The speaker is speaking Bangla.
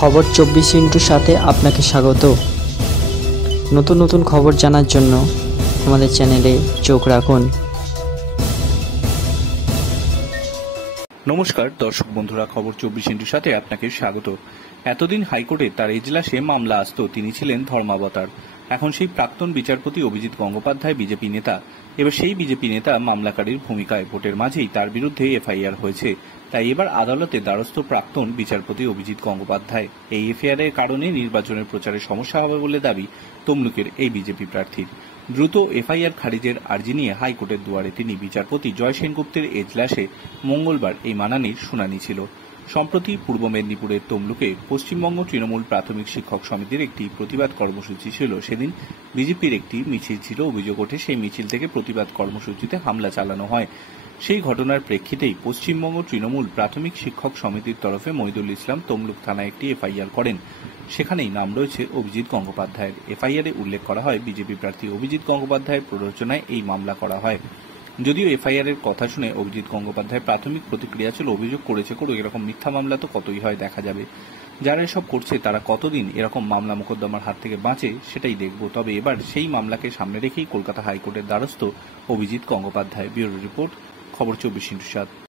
খবর 24 সাথে আপনাকে স্বাগত। নতুন নতুন খবর জানার জন্য আমাদের চ্যানেলে চোখ রাখুন। নমস্কার দর্শক বন্ধুরা, খবর 24 সাথে আপনাকে স্বাগত। এতদিন হাইকোর্টে তার এজলাসে মামলা আসত, তিনি ছিলেন ধর্মাবতার। এখন সেই প্রাক্তন বিচারপতি অভিজিৎ গঙ্গোপাধ্যায় বিজেপি নেতা। এবার সেই বিজেপি নেতা মামলাকারীর ভূমিকায়, ভোটের মাঝেই তার বিরুদ্ধে এফআইআর হয়েছে। তাই এবার আদালতে দ্বারস্থ প্রাক্তন বিচারপতি অভিজিৎ গঙ্গোপাধ্যায়। এই এফআইআরের কারণে নির্বাচনের প্রচারে সমস্যা হবে বলে দাবি তমলুকের এই বিজেপি প্রার্থীর। দ্রুত এফআইআর খারিজের আর্জি নিয়ে হাইকোর্টের দুয়ারে তিনি। বিচারপতি জয় সেনগুপ্তের এজলাসে মঙ্গলবার এই মানানির শুনানি ছিল। সম্প্রতি পূর্ব মেদিনীপুরের তমলুকে পশ্চিমবঙ্গ তৃণমূল প্রাথমিক শিক্ষক সমিতির একটি প্রতিবাদ কর্মসূচি ছিল। সেদিন বিজেপির একটি মিছিল ছিল। অভিযোগ ওঠে সেই মিছিল থেকে প্রতিবাদ কর্মসূচিতে হামলা চালানো হয়। সেই ঘটনার প্রেক্ষিতেই পশ্চিমবঙ্গ তৃণমূল প্রাথমিক শিক্ষক সমিতির তরফে মহিদুল ইসলাম তমলুক থানায় একটি এফআইআর করেন। সেখানেই নাম রয়েছে অভিজিৎ গঙ্গোপাধ্যায়ের। এফআইআরে উল্লেখ করা হয়, বিজেপি প্রার্থী অভিজিৎ গঙ্গোপাধ্যায়ের প্ররোচনায় এই মামলা করা হয়। যদিও এফআইআর এর কথা শুনে অভিজিৎ গঙ্গোপাধ্যায়ের প্রাথমিক প্রতিক্রিয়া ছিল, অভিযোগ করেছে করুক, এরকম মিথ্যা মামলা তো কতই হয়, দেখা যাবে। যারা এসব করছে তারা কতদিন এরকম মামলা মোকদ্দমার হাত থেকে বাঁচে সেটাই দেখব। তবে এবার সেই মামলাকে সামনে রেখেই কলকাতা হাইকোর্টের দ্বারস্থ অভিজিৎ গঙ্গোপাধ্যায়। ব্যুরো রিপোর্ট, খবর 24/7।